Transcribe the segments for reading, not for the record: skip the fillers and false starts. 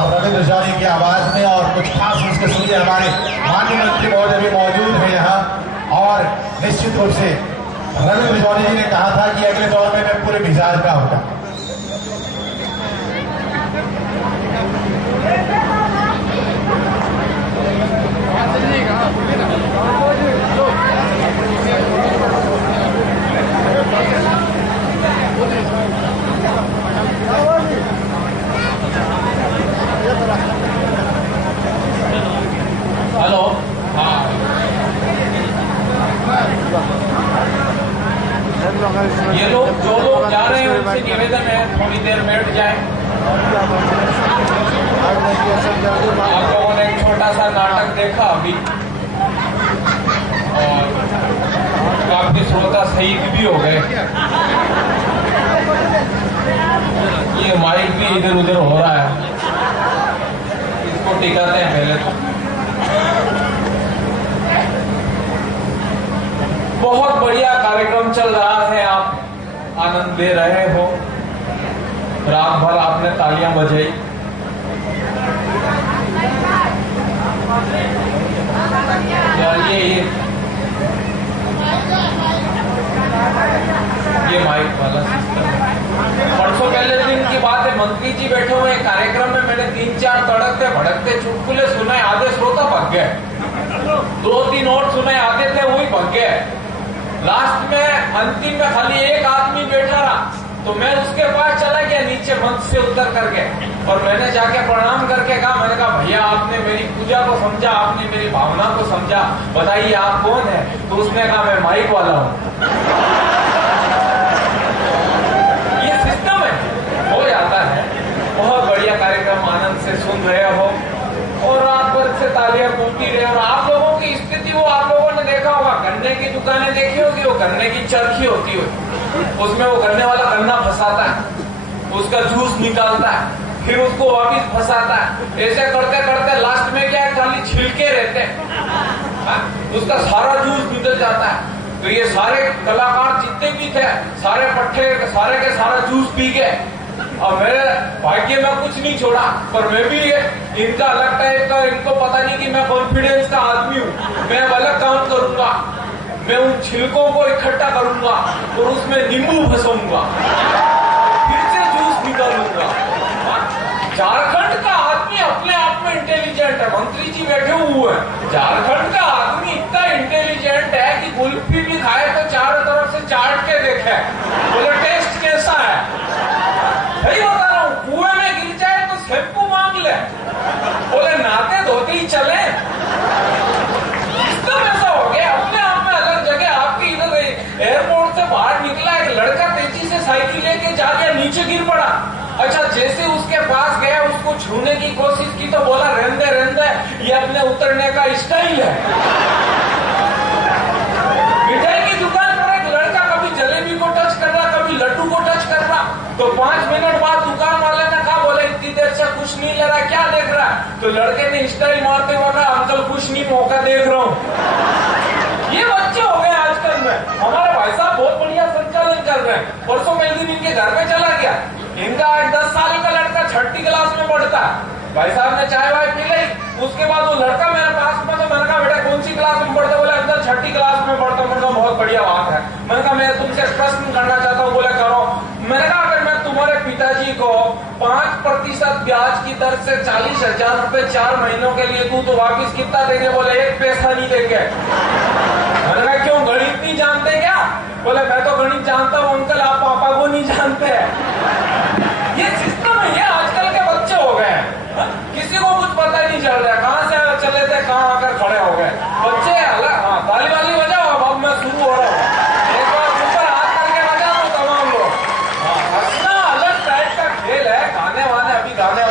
और रविंद्र जौहरी की आवाज में और कुछ खास उसके सुनिए। हमारे माननीय मंत्री महोदय भी मौजूद हैं यहाँ और निश्चित रूप से रविंद्र जौहरी जी ने कहा था कि अगले दौर में मैं पूरे मिजाज का होगा। हेलो, हाँ, ये लोग जो लोग जा रहे हैं उनसे निवेदन है थोड़ी देर बैठ जाए। आप लोगों ने एक छोटा सा नाटक देखा अभी और काफी श्रोता शहीद भी हो गए। ये माइक भी इधर उधर हो रहा है, इसको टिकाते हैं पहले तो। बहुत बढ़िया कार्यक्रम चल रहा है, आप आनंद ले रहे हो। रात भर आपने तालियां बजाई। ये माइक वाला सिस्टम। परसों पहले दिन की बात है, मंत्री जी बैठे हुए कार्यक्रम में मैंने 3-4 तड़कते भड़कते चुटकुले सुने, आधे श्रोता भग गए। 2-3 और सुने, आधे थे वही भग गए। लास्ट में अंतिम में खाली एक आदमी बैठा रहा, तो मैं उसके पास चला गया नीचे मंच से उतर करके और मैंने जाके प्रणाम करके कहा, मैंने कहा भैया आपने मेरी पूजा को समझा, आपने मेरी भावना को समझा, बताइए आप कौन है? तो उसने कहा मैं माइक वाला हूँ। ये सिस्टम है, हो जाता है। बहुत बढ़िया कार्यक्रम आनंद से सुन रहे हो और रात भर से तालियां कूदती रहे। और आप लोगों की स्थिति वो आप लोगों ने देखा होगा, गन्ने की दुकानें देखी होगी, वो गन्ने की चरखी होती है, उसमें वो गन्ने वाला गन्ना फंसाता है, उसका जूस निकालता है, फिर उसको वापिस फंसाता है। ऐसे करते करते लास्ट में क्या है, खाली छिलके रहते हैं, उसका सारा जूस निकल जाता है। तो ये सारे कलाकार जितने भी थे, सारे पट्टे सारे के सारा जूस पी गए और मेरे भाग्य में कुछ नहीं छोड़ा। पर मैं भी इनका अलग टाइप का, इनको पता नहीं कि मैं कॉन्फिडेंस का आदमी हूँ। मैं अलग काम करूंगा, मैं उन छिलकों को इकट्ठा करूंगा और उसमें नींबू फंसाऊंगा, फिर से जूस निकालूंगा। झारखंड का आदमी अपने आप में इंटेलिजेंट है, मंत्री जी बैठे हुए हैं। झारखंड का आदमी इतना इंटेलिजेंट है कि कुल्फी भी खाए तो चारों तरफ से चाट के देखे, बोले टेस्ट कैसा है। सही बता रहा हूँ, कुएं में गिर जाए तो शैम्पू मांग ले, बोले नहाते धोते ही चले। सिस्टम ऐसा हो गया, अपने आप में अलग जगह। आपके इधर एयरपोर्ट से बाहर निकला एक लड़का, तेजी से साइकिल लेके जा गया, नीचे गिर पड़ा। अच्छा, जैसे उसके पास गया, उसको छूने की कोशिश की तो बोला रहने रहने, ये अपने उतरने का स्टाइल है। मिठाई की दुकान पर एक लड़का कभी जलेबी को टच कर रहा, कभी लड्डू को टच कर रहा। तो 5 मिनट बाद दुकान वाले ने कहा, बोले इतनी देर से कुछ नहीं ले रहा, क्या देख रहा है? तो लड़के ने स्टाइल मारते हुए कहा, अंकल कुछ नहीं, मौका देख रहा हूँ। ये बच्चे हो गए आजकल में। हमारे भाई साहब बहुत बढ़िया संचालन कर रहे हैं। परसों मैं दिन इनके घर पे चला गया, इनका 8-10 साल का लड़का 6ठी क्लास में पढ़ता है। भाई साहब ने चाय वाय पी ली, उसके बाद वो लड़का मेरे पास में, तो मैंने कहा बेटा कौन सी क्लास में पढ़ते? बोले अंदर 6ठी क्लास में पढ़ता हूँ। मैंने कहा बहुत बढ़िया बात है। मैंने कहा मैं तुमसे प्रश्न करना चाहता हूँ। बोले करो। मैंने कहा अगर मैं तुम्हारे पिताजी को 5% ब्याज की दर से 40,000 रुपए 4 महीनों के लिए दूं तो वापिस कितना देंगे? बोले 1 पैसा नहीं देंगे। मैंने कहा क्यों, गणित नहीं जानते क्या? बोले मैं तो गणित जानता हूँ अंकल, आप पापा को नहीं जानते। ये सिस्टम है, ये आजकल के बच्चे हो गए हैं। किसी को कुछ पता ही नहीं चल रहा है, कहाँ से चले थे कहाँ आकर खड़े हो गए बच्चे। अलग ताली वाली बजाओ, अब मैं शुरू हो रहा हूँ। एक बार ऊपर हाथ करके बजाओ तमाम लोग। हंसना अलग टाइप का खेल है। गाने वाने अभी गाने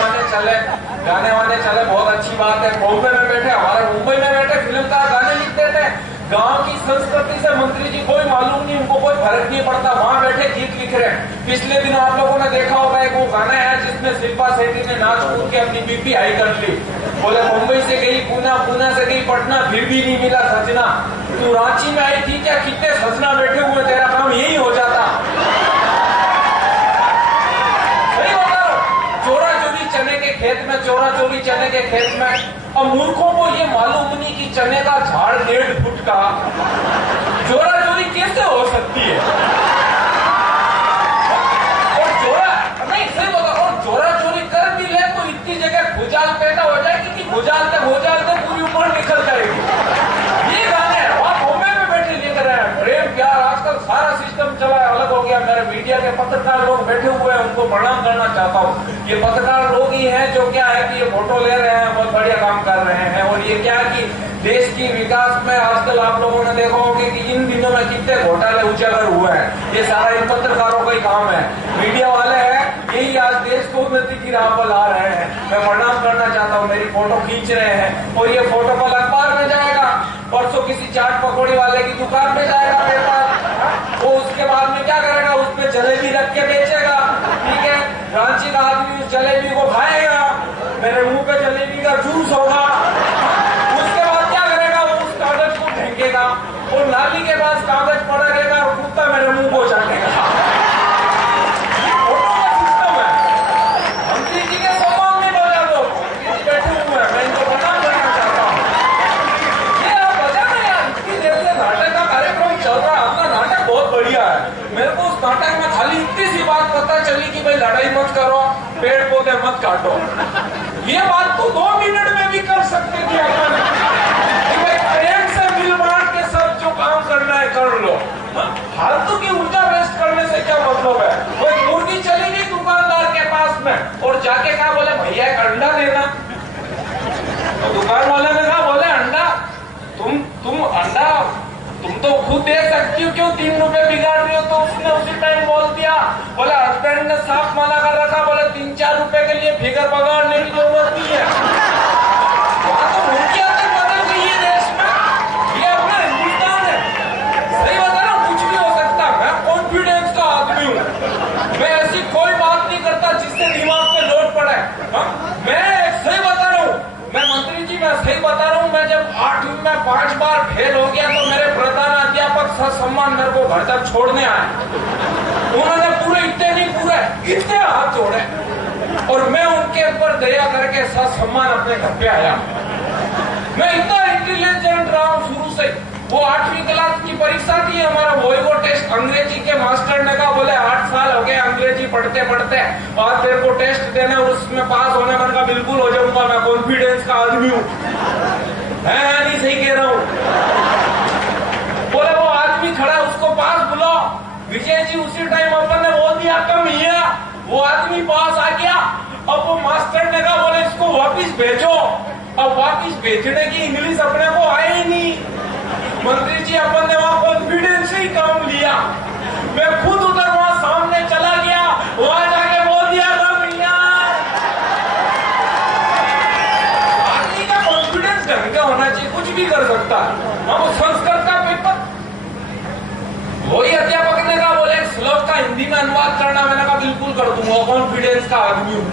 वाने चले, बहुत अच्छी बात है। बॉम्बे में बैठे, हमारे मुंबई में बैठे फिल्मकार गाने लिखते थे। गांव की संस्कृति से मंत्री जी कोई मालूम नहीं, उनको कोई फर्क नहीं पड़ता, वहां बैठे गीत लिख रहे हैं। पिछले दिन आप लोगों ने देखा होगा एक वो गाना है जिसमें शिल्पा शेट्टी ने नाच कूद के अपनी बीपी हाई कर ली। बोले मुंबई से गई पूना, पूना से गई पटना, फिर भी नहीं मिला सजना। तू रांची में आई थी क्या, कितने सजना बैठे हुए, तेरा काम यही हो जाता। सही बता रहा हूं, चोरा चोरी चने के खेत में चोरा चोरी चने के खेत में। अब मूर्खों को ये मालूम नहीं कि चने का झाड़ 1.5 फुट का चोरा चोरी कैसे हो सकती है। और चोरा नहीं सही बोला, और चोरा चोरी कर भी ले तो इतनी जगह भूजाल पैदा हो जाएगी कि भूजालते पूरी ऊपर निकल जाएगी। ये गाने आप बॉम्बे में बैठे लेकर आए प्रेम प्यार, आजकल सारा सिस्टम चला है, अलग हो गया। मेरे मीडिया के पत्रकार लोग बैठे हुए हैं, उनको प्रणाम करना चाहता हूँ। ये पत्रकार लोग ही हैं जो क्या है कि ये फोटो ले रहे हैं, बहुत बढ़िया काम कर रहे हैं। और ये क्या कि देश की विकास में आजकल आप लोगों ने देखा होगा कि इन दिनों में कितने घोटाले उजागर हुए हैं, ये सारा इन पत्रकारों का ही काम है। मीडिया वाले हैं यही आज देश को उन्नति की राह पर ला रहे हैं। मैं प्रणाम करना चाहता हूँ, मेरी फोटो खींच रहे हैं और ये फोटो कल अखबार में जाएगा, परसों किसी चाट पकौड़ी वाले की दुकान में जाएगा पेपर। वो उसके बाद में क्या करेगा, उसमें जलेबी रख के बेचेगा, ठीक है। रांची का आदमी उस जलेबी को खाएगा, मेरे मुंह पे जलेबी का जूस होगा। उसके बाद क्या करेगा, वो उस कागज को फेंकेगा और नाली के पास कागज पड़ा रहेगा और कुत्ता मेरे मुंह को चाटेगा। फोटो का सिस्टम है। मंत्री जी के सम्मान में बोला दो, बैठे हुए हैं, मैं इनको प्रणाम करना चाहता हूँ। ये आप बजा ना यार, इतनी देर से नाटक का कार्यक्रम चल रहा है, आपका नाटक बहुत बढ़िया है। मेरे को उस नाटक में खाली इतनी सी बात पता चली कि भाई लड़ाई मत करो, पेड़ पौधे मत काटो। ये बात तो 2 मिनट में भी कर सकते थे अपन कि भाई प्रेम से मिल बांट के सब जो काम करना है कर लो। फालतू की ऊर्जा वेस्ट करने से क्या मतलब है। कोई मुर्गी चली गई दुकानदार के पास में और जाके कहा बोले भैया एक अंडा देना, तो दुकान वाले ने कहा बोले अंडा तुम अंडा तुम तो खुद दे सकती हो, क्यों 3 रुपए बिगाड़ रही हो। तो उसने उसी टाइम बोल दिया, बोला हस्बैंड ने साफ मना कर रखा, बोले 3-4 रुपए के लिए फिगर बगाड़ने की जरूरत नहीं है। वहां तो मुर्गियां तक बदल गई है देश में, ये अपना हिंदुस्तान है। सही बता रहा हूं, कुछ भी हो सकता है। मैं कॉन्फिडेंस का आदमी हूँ, मैं ऐसी कोई बात नहीं करता जिससे दिमाग पे लोड पड़े। मैं सही बता रहा हूँ, मैं मंत्री जी मैं सही बता रहा हूँ। मैं जब 8वीं में 5 बार फेल हो गया तो मेरे प्रधान अध्यापक ससम्मान मेरे को घर तक छोड़ने आए। उन्होंने पूरे इतने हाथ जोड़े और मैं उनके ऊपर दया करके ससम्मान अपने घर पे आया। मैं इतना इंटेलिजेंट रहा हूँ शुरू से। वो 8वीं क्लास की परीक्षा थी, हमारा वोइवो टेस्ट, अंग्रेजी के मास्टर ने कहा बोले 8 साल हो गए अंग्रेजी पढ़ते पढ़ते, और तेरे को टेस्ट देना और उसमें पास होने में का बिल्कुल हो जाऊंगा, मैं कॉन्फिडेंस का आदमी हूँ। है नहीं सही कह रहा हूँ। बोले वो आदमी खड़ा उसको पास बुलाओ। विजय जी उसी टाइम अपन ने बोल दिया कम हिया, वो आदमी पास आ गया। अब वो मास्टर ने कहा बोले इसको वापिस भेजो। अब वापिस भेजने की इंग्लिश अपने को आई ही नहीं। मंत्री जी अपन ने वहां कॉन्फिडेंस ही काम लिया। मैं खुद उधर वहां सामने चला गया, वहां जाके बोल दिया भैया। आदमी का कॉन्फिडेंस ढंग का होना चाहिए, कुछ भी कर सकता है। हम संस्कृत का पेपर, वही अध्यापक ने कहा बोले श्लोक का हिंदी में अनुवाद करना, मैंने कहा बिल्कुल कर दूंगा, कॉन्फिडेंस का आदमी हूं।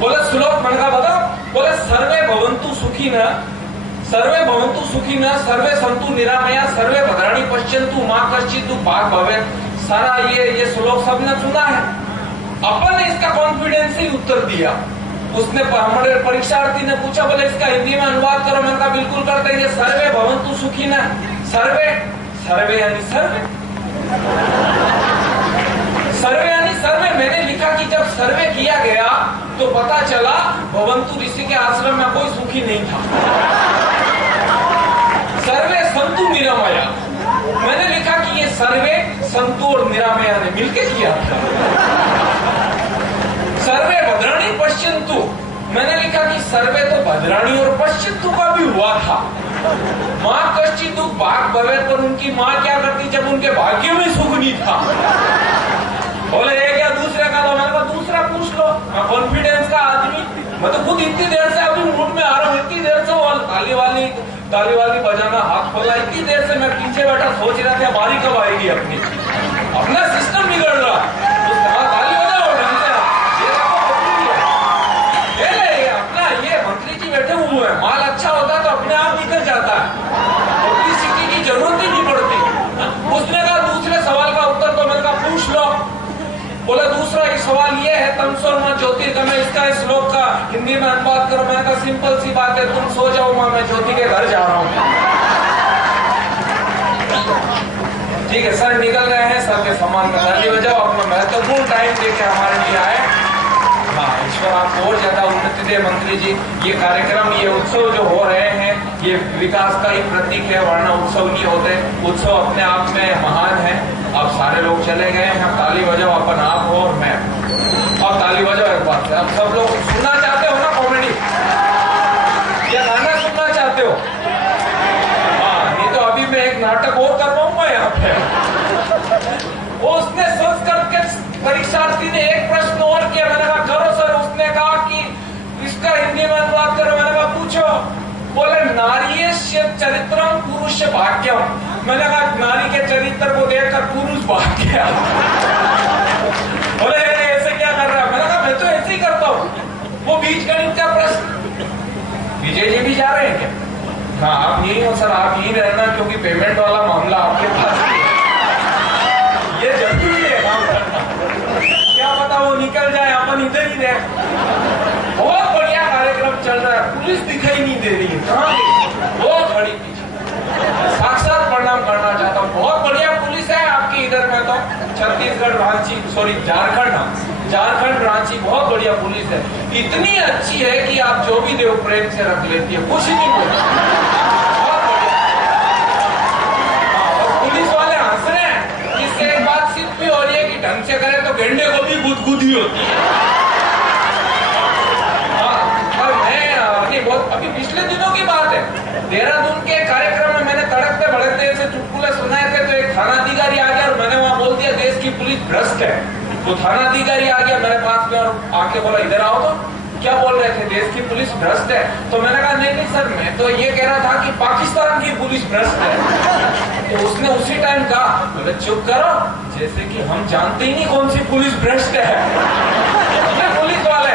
बोले श्लोक, मैंने कहा बताओ। बोले सर्वे भवन्तु सुखिनः, सर्वे भवन्तु सुखिनः, सर्वे सन्तु निरामया, सर्वे भद्राणि पश्यन्तु मा कश्चित् दुःख भाग् भवेत्। सारा ये श्लोक सबने सुना है। अपन ने इसका कॉन्फिडेंस ही उत्तर दिया। उसने हमारे परीक्षार्थी ने पूछा बोले इसका हिंदी में अनुवाद करो, मैंने कहा बिल्कुल करते हैं। सर्वे भवन्तु सुखिनः, सर्वे सर्वे यानी सर्वे, सर्वे यानी सर्वे। मैंने लिखा कि जब सर्वे किया गया तो पता चला भवन्तु ऋषि के आश्रम में कोई सुखी नहीं था। सर्वे संतु निरामया, मैंने लिखा कि ये सर्वे संतु और निरामया ने मिलके किया था। सर्वे भद्राणि पश्यन्तु, मैंने लिखा कि सर्वे तो भद्राणी और पश्चिंतु का भी हुआ था। माँ कश्चित् दुःख भाग् भवेत्, पर उनकी माँ क्या करती जब उनके भाग्य में सुख नहीं था। बोले एक या दूसरे का, तो मैंने कहा दूसरा पूछ लो। मैं कॉन्फिडेंस का आदमी, मैं तो खुद इतनी देर से अभी मूड में आ रहा हूँ, इतनी देर से वो ताली वाली बजाना हाथ खोला, इतनी देर से मैं पीछे बैठा सोच रहा था बारी कब आएगी अपनी। अपना सिस्टम बिगड़ रहा, ताली बजाओ ढंग से। अपना ये मंत्री जी बैठे हुए हैं, माल अच्छा होता तो अपने आप निकल जाता है, पब्लिसिटी की जरूरत ही नहीं पड़ती। उसने कहा दूसरे सवाल का उत्तर तो मैंने कहा पूछ लो। बोले दूसरा इस सवाल ये है, तमसोर्मा ज्योतिर्गमय, इसका श्लोक का हिंदी में अनुवाद करो। मैंने कहा सिंपल सी बात है, तुम सो जाओ माँ, मैं ज्योति के घर जा रहा हूँ। ठीक है, सर निकल रहे हैं, सर के सम्मान में ताली बजाओ, अपना महत्वपूर्ण टाइम देके हमारे लिए आए। हाँ, ईश्वर आपको और ज्यादा उन्नति दे मंत्री जी। ये कार्यक्रम, ये उत्सव जो हो रहे हैं, ये विकास का ही प्रतीक है, वरना उत्सव नहीं होते। उत्सव अपने आप में महान है। अब सारे लोग चले गए हैं, ताली बजाओ, अपन आप हो और मैं। अब ताली बजाओ एक बात, अब सब लोग सुनना चाहते हो ना कॉमेडी, या गाना सुनना चाहते हो? हाँ, नहीं तो अभी मैं एक नाटक और करवाऊंगा यहाँ पे। वो उसने सोच करके परीक्षार्थी ने एक प्रश्न और किया, मैंने कहा करो सर। उसने कहा कि इसका हिंदी में अनुवाद करो। मैंने कहा पूछो। बोले नारीयस्य चरित्रम पुरुष भाग्यम। मैंने कहा नारी के चरित्र को देखकर पुरुष भाग गया। बोले ऐसे क्या कर रहा है? मैंने कहा मैं तो ऐसे ही करता हूँ। वो बीज गणित का प्रश्न, विजय जी भी जा रहे हैं क्या? हाँ, आप यही हो सर, आप यही रहना, क्योंकि पेमेंट वाला मामला आपके पास है। ये जरूरी है काम करना, क्या पता वो निकल जाए, अपन इधर ही रहे। बहुत बढ़िया कार्यक्रम चल रहा है, पुलिस दिखाई नहीं दे रही है, कहाँ गई? बहुत बड़ी पीछे। साक्षात प्रणाम करना चाहता हूँ, बहुत बढ़िया पुलिस है आपकी इधर में तो। छत्तीसगढ़ रांची, सॉरी झारखंड रांची, बहुत बढ़िया पुलिस है। इतनी अच्छी है कि आप जो भी देव प्रेम से रख लेती है, कुछ नहीं बोलती। बहुत बढ़िया। और पुलिस वाले हंस रहे हैं, इससे एक बात सिद्ध भी हो रही है कि ढंग से करे तो गेंडे को भी गुदगुदी होती है। अभी पिछले दिनों की बात है, देहरादून के कार्यक्रम में मैंने तड़कते भड़कते ऐसे चुटकुले सुनाए थे, तो एक थानाधिकारी आ गया और मैंने वहां बोल दिया देश की पुलिस भ्रष्ट है। तो थानाधिकारी आ गया मेरे पास में और आके बोला इधर आओ। तो क्या बोल रहे थे? देश की पुलिस भ्रष्ट है। तो मैंने कहा नहीं सर, मैं तो ये कह रहा था कि पाकिस्तान की पुलिस भ्रष्ट है। तो उसने उसी टाइम कहा, बोले चुप करो, जैसे कि हम जानते ही नहीं कौन सी पुलिस भ्रष्ट है। ये पुलिस वाले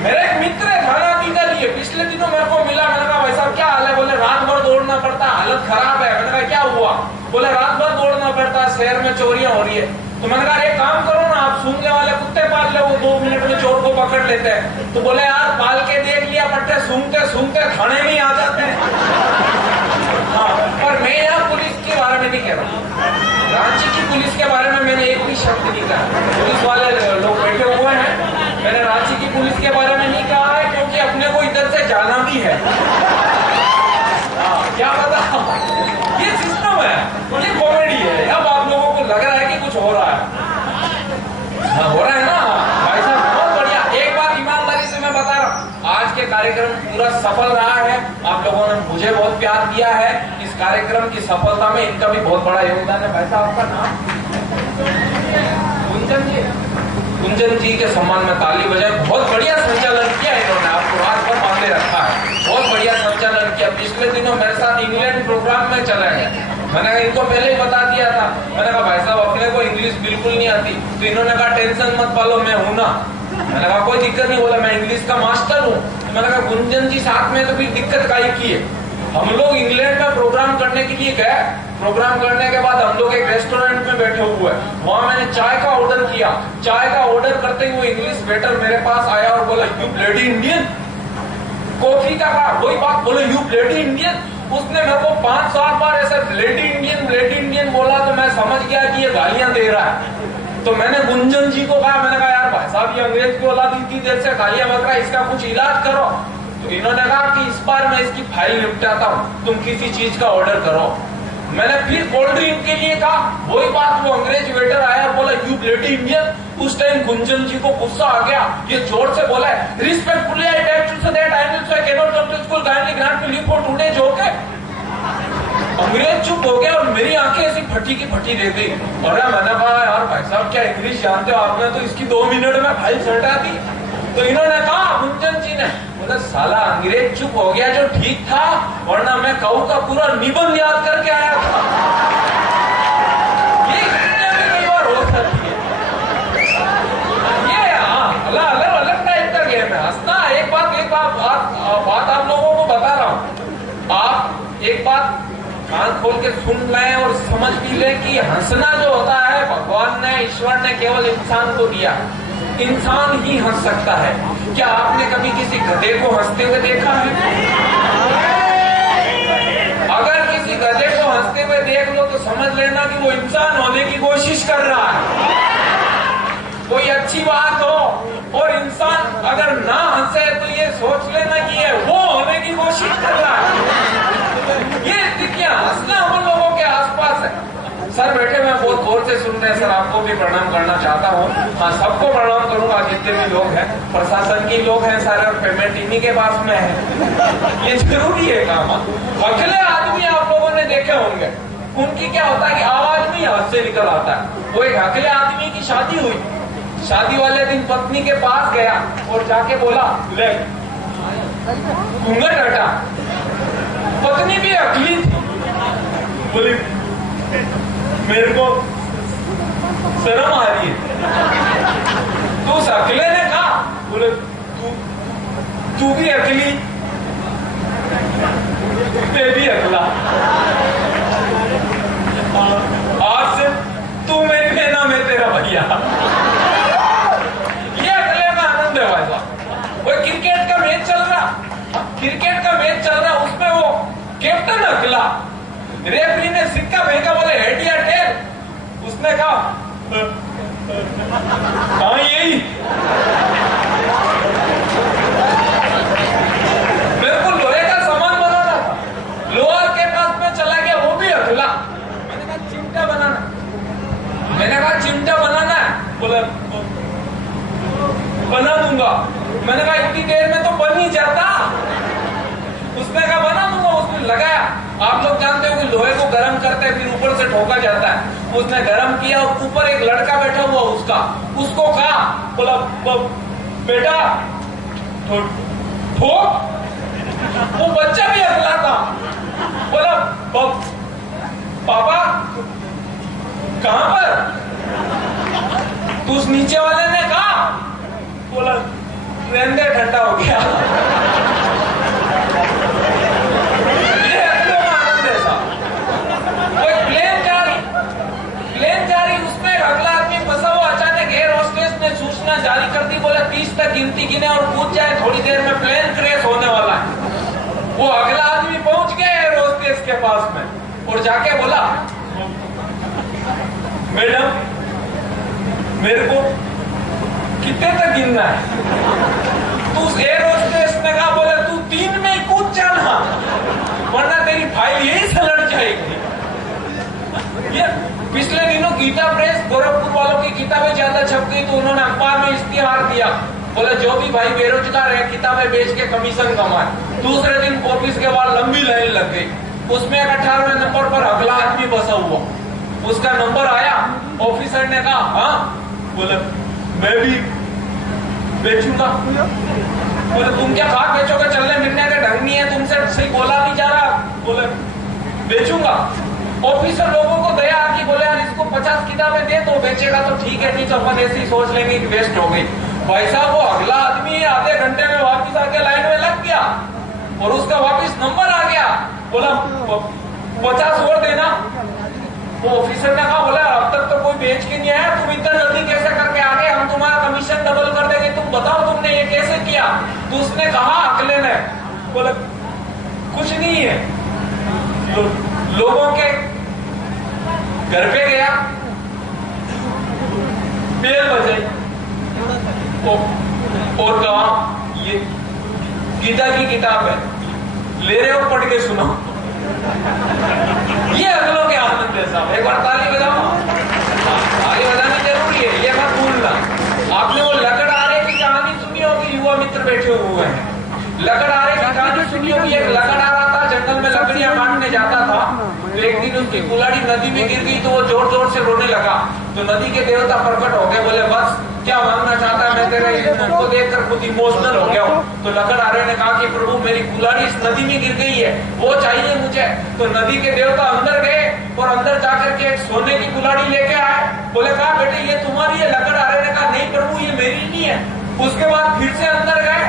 मेरे एक मित्र है, थानाधिकारी है, पिछले दिनों मेरे को मिला। मैंने कहा भाई साहब क्या हाल है? बोले रात भर दौड़ना पड़ता, हालत खराब है। मैंने कहा क्या हुआ? बोले रात भर दौड़ना पड़ता, शहर में चोरियां हो रही है। तो मैंने कहा एक काम करो ना, आप सूंघने वाले कुत्ते पाल लो, वो 2 मिनट में चोर को पकड़ लेते हैं। तो बोले यार पाल के देख लिया, पट्टे सूंघते सूंघते खाने में आ जाते हैं। हाँ, पर मैं यहाँ पुलिस के बारे में नहीं कह रहा, रांची की पुलिस के बारे में मैंने एक भी शब्द नहीं कहा। पुलिस वाले लोग बैठे हुए हैं, मैंने रांची की पुलिस के बारे में नहीं कहा है, क्योंकि अपने को इधर से जाना भी है। क्या पता ये सिस्टम है, ये कॉमेडी है। अब आप लोगों को लग रहा है कि कुछ हो रहा है। हो रहा है ना भाई साहब, बहुत बढ़िया। एक बात ईमानदारी से मैं बता रहा हूँ, आज के कार्यक्रम पूरा सफल रहा है। आप लोगों ने मुझे बहुत प्यार दिया है। इस कार्यक्रम की सफलता में इनका भी बहुत बड़ा योगदान है। भाई साहब आपका नाम? कुंजन जी के सम्मान में ताली बजाए। बहुत बढ़िया संचालन किया इन्होंने, आपको रात भर बांधे रखा है, बहुत बढ़िया संचालन किया। पिछले दिनों मेरे साथ इंग्लैंड प्रोग्राम में चले गए। मैंने कहा इनको पहले ही बता दिया था। मैंने कहा भाई साहब अपने को इंग्लिश बिल्कुल नहीं आती। तो इन्होंने कहा टेंशन मत पालो, मैं हूं ना। मैंने कहा कोई दिक्कत नहीं। बोला मैं इंग्लिश का मास्टर हूँ। तो मैंने कहा कुंजन जी साथ में, तो फिर दिक्कत काहे की है? हम लोग इंग्लैंड में प्रोग्राम करने के लिए गए। प्रोग्राम करने के बाद हम लोग एक रेस्टोरेंट में बैठे हुए, वहां मैंने चाय का ऑर्डर किया। चाय का ऑर्डर करते ही वो इंग्लिश वेटर मेरे पास आया और बोला यू ब्लडी इंडियन। कॉफी का कहा वही बात, बोले यू ब्लडी इंडियन। उसने मेरे को 5-7 बार ऐसे ब्लडी इंडियन बोला, तो मैं समझ गया कि ये गालियां दे रहा है। तो मैंने गुंजन जी को कहा, मैंने कहा यार भाई साहब ये अंग्रेज की औलाद इतनी देर से गालियां बक रहा है, इसका कुछ इलाज करो। तो इन्होंने कहा कि इस बार मैं इसकी फाइल निपटाता हूँ, तुम किसी चीज का ऑर्डर करो। मैंने फिर कोल्ड ड्रिंक के लिए कहा, वही बात, वो अंग्रेज वेटर आया बोला यू ब्लडी इंडियन। उस टाइम गुंजन जी को गुस्सा आ गया, ये जोर से बोला respectfully I beg to say that I will say cannot come to school kindly grant me leave for today joke है। अंग्रेज चुप हो गया और मेरी आंखें ऐसी फटी की फटी रह गई। और मैंने कहा यार भाई साहब क्या इंग्लिश जानते हो? आपने तो इसकी 2 मिनट में फाइल सटा दी। तो इन्होंने कहा गुंजन जी ने, बोला साला अंग्रेज चुप हो गया जो ठीक था, वरना मैं कहूँ का पूरा निबंध याद करके आया था। ये दुनिया में कई बार हो सकती है। ये अलग टाइप का गेम है। हंसना एक बात आप लोगों को बता रहा हूँ, आप एक बात कान खोल के सुन लें और समझ भी लें कि हंसना जो होता है भगवान ने, ईश्वर ने केवल इंसान को दिया। इंसान ही हंस सकता है। क्या आपने कभी किसी गधे को हंसते हुए देखा है? अगर किसी गधे को हंसते हुए देख लो तो समझ लेना कि वो इंसान होने की कोशिश कर रहा है, कोई अच्छी बात हो। और इंसान अगर ना हंसे तो ये सोच लेना कि ये वो होने की कोशिश कर रहा है। ये स्थितियां हंसना हम लोगों के आसपास है। सर बैठे मैं बहुत गौर से सुन रहे हैं सर, आपको भी प्रणाम करना चाहता हूँ। हाँ, सबको प्रणाम करूंगा जितने भी लोग हैं, प्रशासन के लोग हैं सारे, और पेमेंट इन्हीं के पास में है। ये जरूरी है काम। अकेले आदमी आप लोगों ने देखे होंगे, उनकी क्या होता है कि आवाज नहीं हाथ से निकल आता है। वो एक अकेले आदमी की शादी हुई, शादी वाले दिन पत्नी के पास गया और जाके बोला ले घूंघट हटा। पत्नी भी अकेली थी, बोली मेरे को शर्म आ रही है। तो उस अकेले ने कहा, बोले तू भी अकेली, मैं भी अकेला, आज से तू मेरी बहना, मैं तेरा भैया। ये अकेले का आनंद है भाई साहब। वो क्रिकेट का मैच चल रहा, उसमें वो कैप्टन अकेला, रेफरी ने सिक्का फेंका, बोले हेड या टेल। उसने कहा हाँ यही। मेरे को लोहे का सामान बनाना था, लोहा के पास में चला गया, वो भी अकेला। मैंने कहा चिमटा बनाना है, बोला बना दूंगा। मैंने कहा इतनी देर में तो बन ही जाता। उसने कहा बना दूंगा। उसने लगाया, आप लोग जानते हो कि लोहे को गर्म करते हैं फिर ऊपर से ठोका जाता है। उसने गर्म किया और ऊपर एक लड़का बैठा हुआ उसको कहा, बोला बेटा ठोक। वो बच्चा भी अकेला था, बोला पापा कहां पर? तो उस नीचे वाले ने कहा, बोला रहने ठंडा हो गया। ये अकेलों का आनंद है साहब। कोई प्लेन जा रही, उसमें अगला आदमी फंसा हुआ, अचानक एयर होस्टेस ने सूचना जारी कर दी, बोला 30 तक गिनती गिने और कूद जाए, थोड़ी देर में प्लेन क्रैश होने वाला है। वो अगला आदमी पहुंच गया एयर होस्टेस के पास में और जाके बोला मैडम मेरे को कितने तक गिनना है? तो उस एयर होस्टेस ने कहा, बोले तू 3 में ही कूद जाना, वरना तेरी फाइल यही से लड़ जाएगी। ये पिछले दिनों गीता प्रेस गोरखपुर वालों की किताबें ज्यादा छप गई, तो उन्होंने अखबार में इश्तिहार दिया, बोले जो भी भाई बेरोजगार है किताबें बेच के कमीशन कमाए। दूसरे दिन ऑफिस के बाद लंबी लाइन लग गई, उसमें 18वें नंबर पर अगला आदमी बसा हुआ। उसका नंबर आया, ऑफिसर ने कहा हाँ, बोले मैं भी बेचूंगा। बोले तुम क्या खाक बेचोगे, चलने मिलने का ढंग नहीं है, तुमसे सही बोला नहीं जा रहा। बोले बेचूंगा। ऑफिसर लोगों को दया आकी, बोले यार इसको 50 किताबें दे तो बेचेगा तो ठीक है, नहीं तो अपन ऐसे ही सोच लेंगे कि वेस्ट हो गई। भाई साहब वो अगला आदमी आधे घंटे में वापिस आके लाइन में लग गया और उसका वापिस नंबर आ गया, बोला 50 और देना। वो ऑफिसर ने कहा, बोला अब तक तो कोई बेच के नहीं आया, तुम इतना जल्दी कैसे करके आ गए, हम तुम्हारा कमीशन डबल कर देंगे, तुम बताओ तुमने ये कैसे किया? तो उसने कहा अगले ने, बोला कुछ नहीं है, लोगों के घर पे गया, बेल बजाई और कहा ये गीता की किताब है, ले रहे हो पढ़ के सुनो। ये अगलों के आनंद है साहब। एक बार ताली बजाओ, ताली बजानी जरूरी है, ये मत भूलना। आपने वो लकड़ आरे की कहानी सुनी होगी, युवा मित्र बैठे हुए हैं, लकड़ आरे की कहानी सुनी होगी। एक लकड़ आ रहा था, जंगल में लकड़ियां काटने जाता था, तो एक दिन उसकी कुल्हाड़ी नदी में गिर गई, तो वो जोर जोर से रोने लगा। तो नदी के देवता प्रकट हो गए, बोले बस क्या मांगना चाहता है, मैं तेरे मुझको देखकर खुद इमोशनल हो गया हूँ। तो लकड़ आरे ने कहा कि प्रभु मेरी कुल्हाड़ी इस नदी में गिर गई है, वो चाहिए मुझे। तो नदी के देवता अंदर गए और अंदर जाकर के एक सोने की कुल्हाड़ी लेके आए। बोले कहा बेटे ये तुम्हारी है? लकड़ आरे ने कहा नहीं प्रभु ये मेरी नहीं है। उसके बाद फिर से अंदर गए,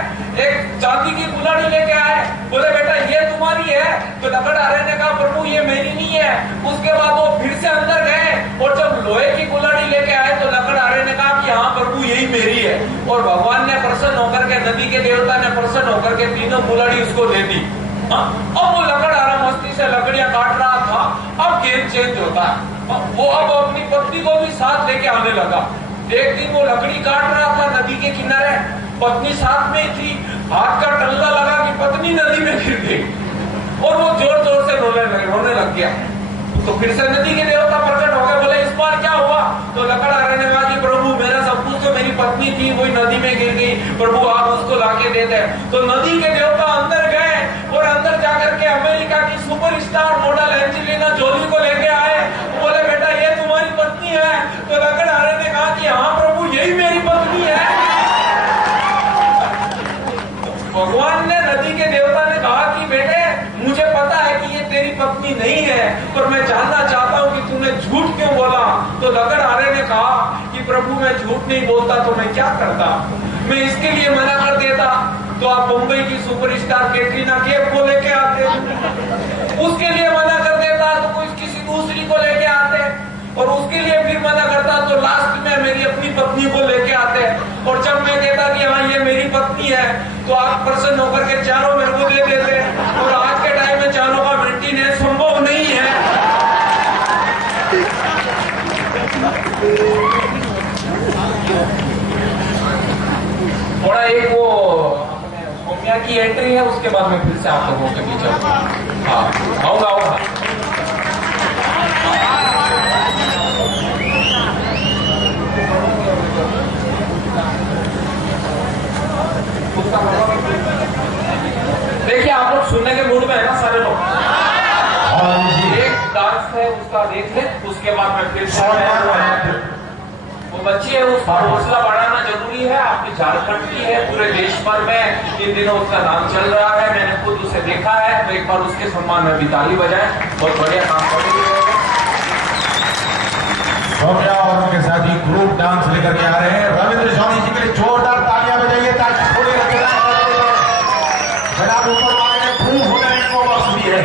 एक चांदी की कुल्हाड़ी लेके आए, बोले बेटा ये तुम्हारी है? तो लकड़ आरे ने कहा प्रभु ये मेरी नहीं है। उसके बाद वो फिर से अंदर गए और जब लोहे की कुल्हाड़ी लेके आए तो लकड़ आरे ने कहा कि हाँ प्रभु यही मेरी है। और भगवान ने प्रसन्न होकर के, नदी के देवता ने प्रसन्न होकर के तीनों कुल्हाड़ी उसको दे दी। अब वो लकड़ आ रहा, मस्ती से लकड़ियां काट रहा था। अब गेम चेंज होता है, वो अब अपनी पत्नी को भी साथ लेके आने लगा। एक दिन वो लकड़ी काट रहा था नदी के किनारे, पत्नी साथ में थी, हाथ का टल्ला लगा कि पत्नी नदी में गिर गई और वो जोर जोर से रोने लग गया। तो फिर से नदी के देवता प्रकट हो गए, बोले इस बार क्या हुआ? तो लकड़ आ रहे ने कहा कि प्रभु मेरा सब कुछ तो मेरी पत्नी थी, वही नदी में गिर गई, प्रभु आप उसको लाके दे दे। तो नदी के देवता अंदर गए और अंदर जाकर के अमेरिका की सुपरस्टार मॉडल एंजेलिना जोली को लेके आए। बोले बेटा ये तुम्हारी पत्नी है? तो लकड़ आ रहे ने कहा कि हाँ प्रभु यही मेरी पत्नी है। भगवान ने, नदी के देवता ने कहा कि बेटे मुझे पता है कि ये तेरी पत्नी नहीं है, पर मैं जानना चाहता हूँ कि तूने झूठ क्यों बोला। तो लकड़ आरे ने कहा कि प्रभु मैं झूठ नहीं बोलता तो मैं क्या करता, मैं इसके लिए मना कर देता तो आप मुंबई की सुपरस्टार कैटरीना कैफ को लेके आते, उसके लिए मना कर देता तो कोई किसी दूसरी को लेके आते, और उसके लिए फिर मना करता तो लास्ट में मेरी अपनी पत्नी को लेके आते। और जब मैं कहता कि हाँ ये मेरी पत्नी है तो आप प्रसन्न होकर के चारों मेरे को दे देते। और आज के टाइम में चारों का मेंटेनेंस संभव नहीं है। थोड़ा एक वो सौम्या की एंट्री है, उसके बाद में फिर से आप लोगों के बीच आऊंगा। देखिए आप लोग सुनने के मूड में है ना सारे लोग? एक डांस है उसका देख ले, उसके बाद में फिर वो बच्ची है, उसका हौसला बढ़ाना जरूरी है। आपकी झारखंड की है, पूरे देश भर में इन दिनों उसका नाम चल रहा है, मैंने खुद उसे देखा है। तो एक बार उसके सम्मान में भी ताली बजाएं, बहुत बढ़िया काम कर रही है सौम्या और उनके साथी ग्रुप डांस लेकर के आ रहे हैं। रविंद्र जौनी जी के लिए जोरदार तालियां बजाइए ताकि थोड़ी जनाब ऊपर वाले ने खूब हुनर इनको बख्श दी है।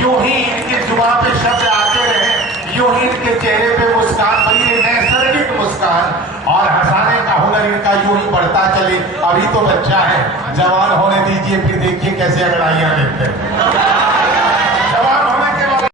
यूं ही इनकी जुबान पे शब्द आते रहे, यूं ही इनके चेहरे पे मुस्कान बनी, नैसर्गिक मुस्कान और हंसाने का हुनर इनका यूं ही बढ़ता चले। अभी तो बच्चा है, जवान होने दीजिए, फिर देखिए कैसे अगड़ाइयां लेते हैं।